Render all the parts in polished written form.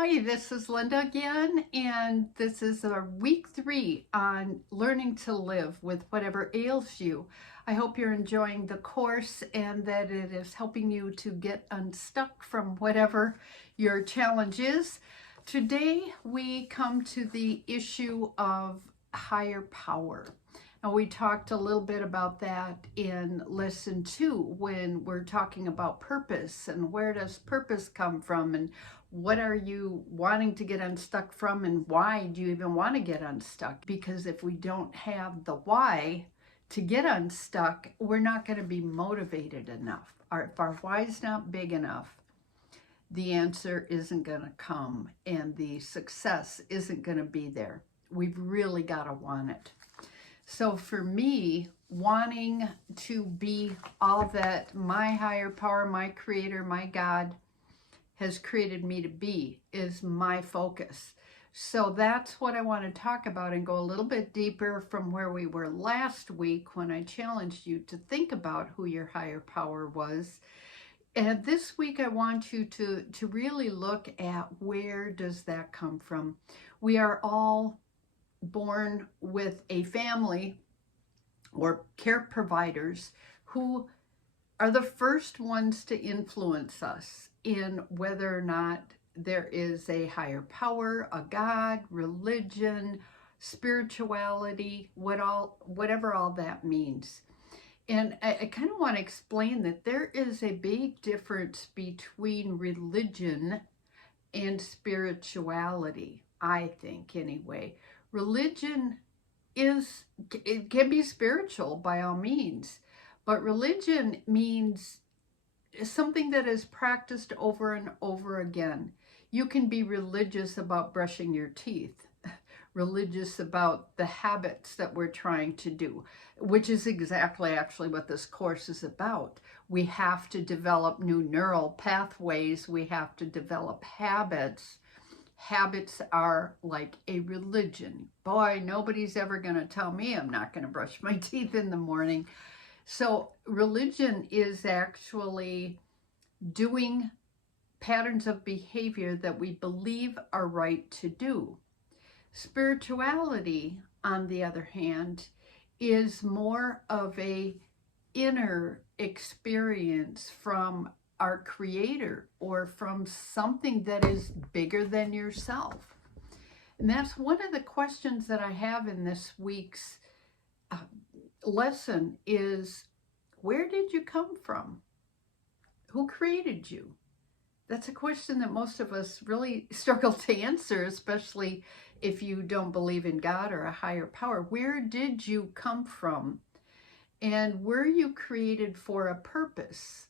Hi, this is Linda again, and this is week 3 on learning to live with whatever ails you. I hope you're enjoying the course and that it is helping you to get unstuck from whatever your challenge is. Today we come to the issue of higher power. Now, we talked a little bit about that in lesson 2 when we're talking about purpose and where does purpose come from and what are you wanting to get unstuck from and why do you even want to get unstuck? Because if we don't have the why to get unstuck, we're not going to be motivated enough. If our why is not big enough, the answer isn't going to come and the success isn't going to be there. We've really got to want it. So for me, wanting to be all that my higher power, my creator, my God has created me to be is my focus. So that's what I want to talk about and go a little bit deeper from where we were last week when I challenged you to think about who your higher power was. And this week I want you to really look at where does that come from. We are all born with a family or care providers who are the first ones to influence us in whether or not there is a higher power, a God, religion, spirituality, whatever all that means. And I kind of want to explain that there is a big difference between religion and spirituality, I think anyway. Religion it can be spiritual by all means, but religion means something that is practiced over and over again. You can be religious about brushing your teeth, religious about the habits that we're trying to do, which is exactly actually what this course is about. We have to develop new neural pathways. We have to develop habits. Habits are like a religion. Boy, nobody's ever going to tell me I'm not going to brush my teeth in the morning. So religion is actually doing patterns of behavior that we believe are right to do. Spirituality, on the other hand, is more of a inner experience from our creator or from something that is bigger than yourself. And that's one of the questions that I have in this week's lesson is, where did you come from? Who created you? That's a question that most of us really struggle to answer, especially if you don't believe in God or a higher power. Where did you come from? And were you created for a purpose?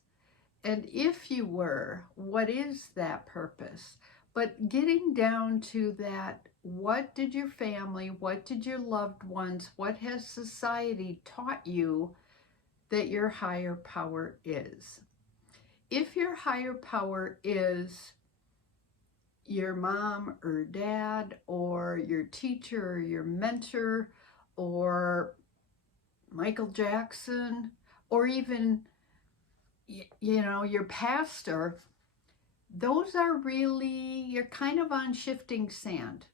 And if you were, what is that purpose? But getting down to that, what did your family, what did your loved ones, what has society taught you that your higher power is? If your higher power is your mom or dad or your teacher or your mentor or Michael Jackson or even your pastor, those are really, you're kind of on shifting sand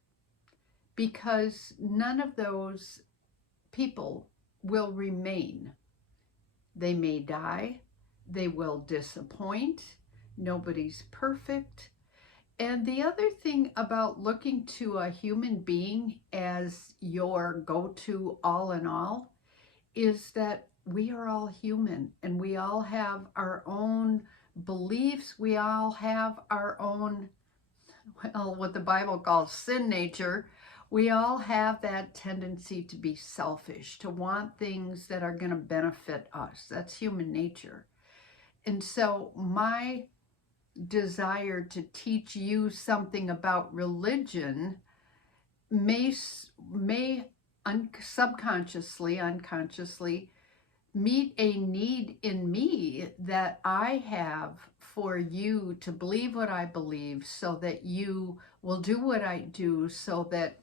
because none of those people will remain. They may die, they will disappoint, nobody's perfect. And the other thing about looking to a human being as your go-to all in all is that we are all human and we all have our own beliefs. We all have our own, what the Bible calls sin nature. We all have that tendency to be selfish, to want things that are going to benefit us. That's human nature. And so my desire to teach you something about religion may subconsciously, unconsciously, meet a need in me that I have for you to believe what I believe so that you will do what I do so that,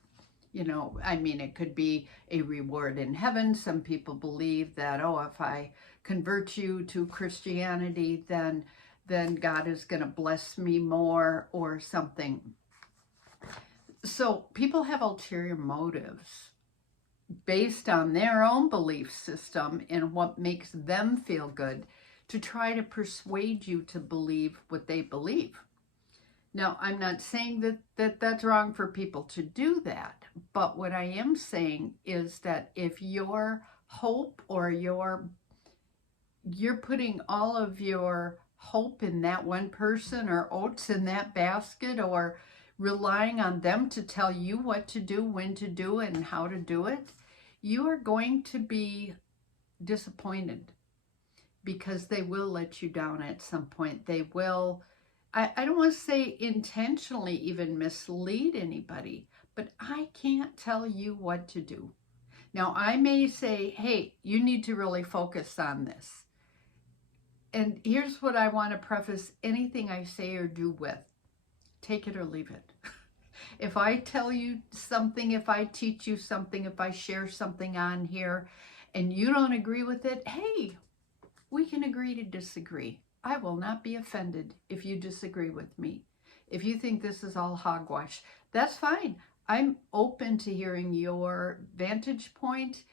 it could be a reward in heaven. Some people believe that, if I convert you to Christianity, then God is going to bless me more or something. So people have ulterior motives based on their own belief system and what makes them feel good to try to persuade you to believe what they believe. Now, I'm not saying that's wrong for people to do that, but what I am saying is that if your hope or you're putting all of your hope in that one person or oats in that basket or relying on them to tell you what to do, when to do it, and how to do it, you are going to be disappointed because they will let you down at some point. They will, I don't want to say intentionally even mislead anybody, but I can't tell you what to do. Now, I may say, hey, you need to really focus on this. And here's what I want to preface anything I say or do with. Take it or leave it. If I tell you something, if I teach you something, if I share something on here and you don't agree with it, hey, we can agree to disagree. I will not be offended if you disagree with me. If you think this is all hogwash, that's fine. I'm open to hearing your vantage point.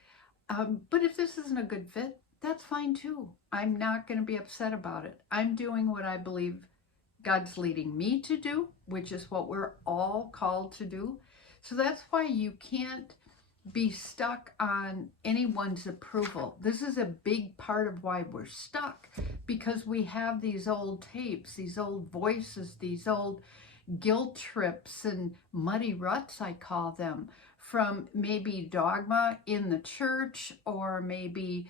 But if this isn't a good fit, that's fine too. I'm not going to be upset about it. I'm doing what I believe God's leading me to do, which is what we're all called to do. So that's why you can't be stuck on anyone's approval. This is a big part of why we're stuck, because we have these old tapes, these old voices, these old guilt trips and muddy ruts, I call them, from maybe dogma in the church, or maybe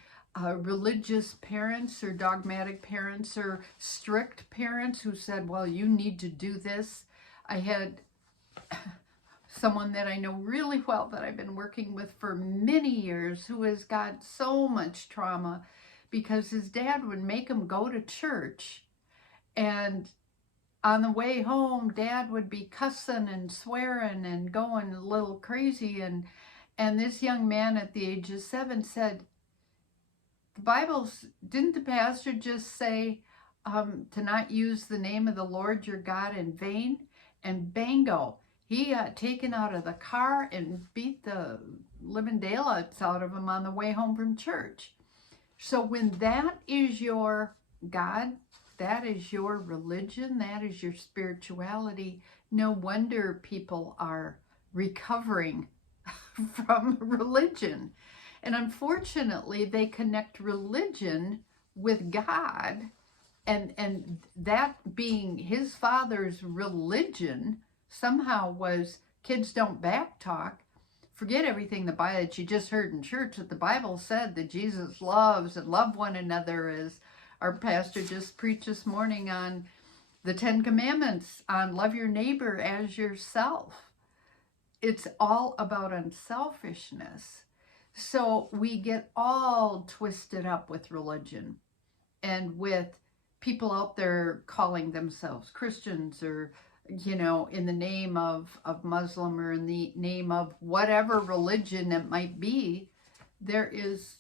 religious parents or dogmatic parents or strict parents who said, well, you need to do this. I had someone that I know really well that I've been working with for many years who has got so much trauma because his dad would make him go to church, and on the way home, Dad would be cussing and swearing and going a little crazy. And this young man at the age of 7 said, the Bible's, didn't the pastor just say to not use the name of the Lord your God in vain? And bango, he got taken out of the car and beat the living daylights out of him on the way home from church. So when that is your God, that is your religion, that is your spirituality, no wonder people are recovering from religion. And unfortunately, they connect religion with God, and that being his father's religion somehow was kids don't backtalk. Forget everything that you just heard in church, that the Bible said that Jesus loves and love one another, as our pastor just preached this morning on the 10 Commandments, on love your neighbor as yourself. It's all about unselfishness. So we get all twisted up with religion and with people out there calling themselves Christians, or in the name of Muslim, or in the name of whatever religion it might be. There is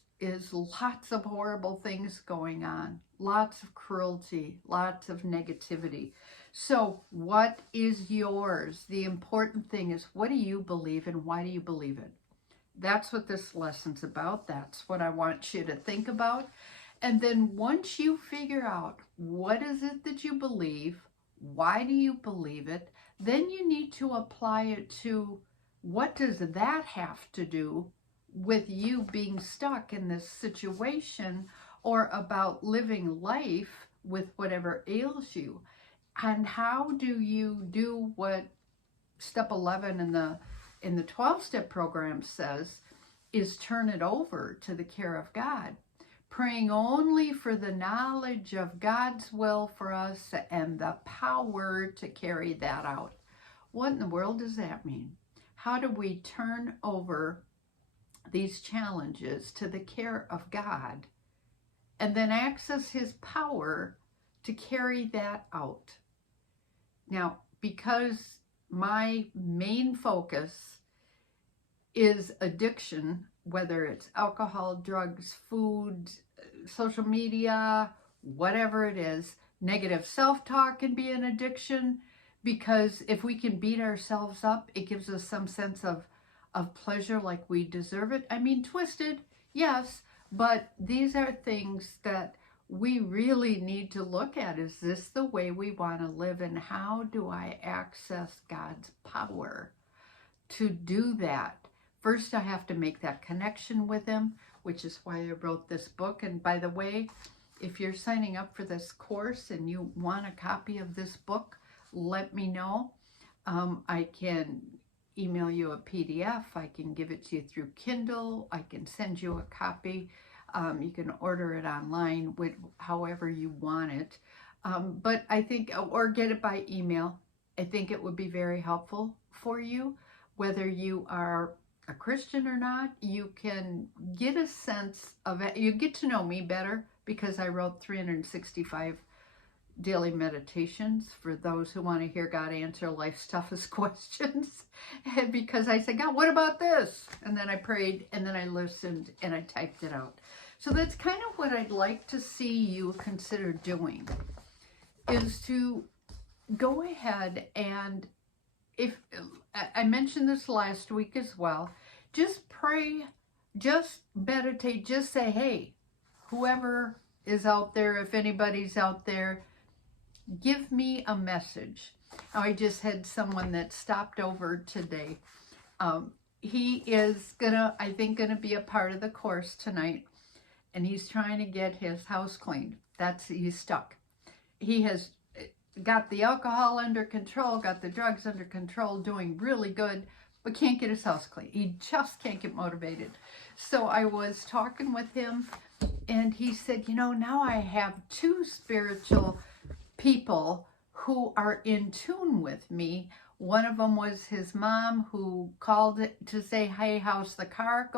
lots of horrible things going on, lots of cruelty, lots of negativity. So what is yours? The important thing is, what do you believe and why do you believe it? That's what this lesson's about. That's what I want you to think about. And then once you figure out what is it that you believe, why do you believe it, then you need to apply it to what does that have to do with you being stuck in this situation, or about living life with whatever ails you. And how do you do what step 11 in the 12-step program says, is turn it over to the care of God, praying only for the knowledge of God's will for us and the power to carry that out. What in the world does that mean? How do we turn over these challenges to the care of God and then access his power to carry that out? Now, because my main focus is addiction, whether it's alcohol, drugs, food, social media, whatever it is, negative self-talk can be an addiction. because if we can beat ourselves up, it gives us some sense of pleasure, like we deserve it. I mean, twisted, yes, but these are things that we really need to look at. Is this the way we want to live? And how do I access God's power to do that? First, I have to make that connection with him, which is why I wrote this book. And by the way, if you're signing up for this course and you want a copy of this book, let me know. I can email you a PDF. I can give it to you through Kindle. I can send you a copy. You can order it online with however you want it. But I think, or get it by email. I think it would be very helpful for you, whether you are a Christian or not. You can get a sense of it. You get to know me better because I wrote 365 daily meditations for those who want to hear God answer life's toughest questions. And because I said, God, what about this? And then I prayed, and then I listened, and I typed it out. So that's kind of what I'd like to see you consider doing, is to go ahead and, if I mentioned this last week as well, just pray, just meditate, just say, hey, whoever is out there, if anybody's out there, give me a message. Now, I just had someone that stopped over today. He is I think gonna be a part of the course tonight, and he's trying to get his house cleaned. He's stuck. He has got the alcohol under control, got the drugs under control, doing really good, but can't get his house clean. He just can't get motivated. So I was talking with him, and he said, now I have two spiritual people who are in tune with me. One of them was his mom, who called to say, hey, how's the car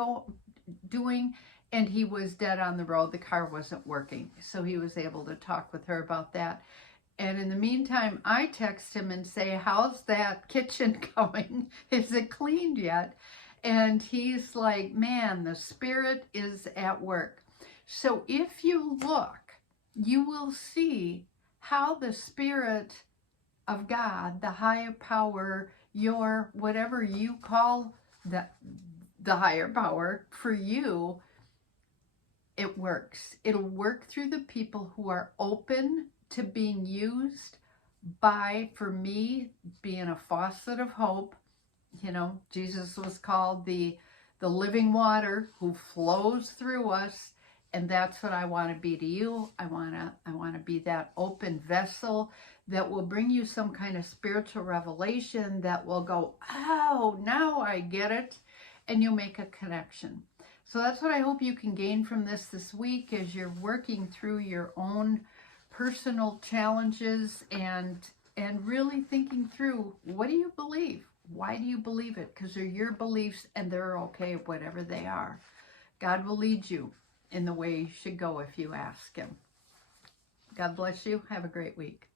doing? And he was dead on the road. The car wasn't working. So he was able to talk with her about that. And in the meantime, I text him and say, how's that kitchen going? Is it cleaned yet? And he's like, man, the Spirit is at work. So if you look, you will see how the Spirit of God, the higher power, your whatever you call the higher power for you, it works. It'll work through the people who are open to being used by, for me, being a faucet of hope. Jesus was called the living water who flows through us. And that's what I want to be to you. I want to be that open vessel that will bring you some kind of spiritual revelation that will go, oh, now I get it. And you'll make a connection. So that's what I hope you can gain from this week as you're working through your own personal challenges and really thinking through, what do you believe? Why do you believe it? Because they're your beliefs, and they're okay, whatever they are. God will lead you in the way you should go if you ask him. God bless you. Have a great week.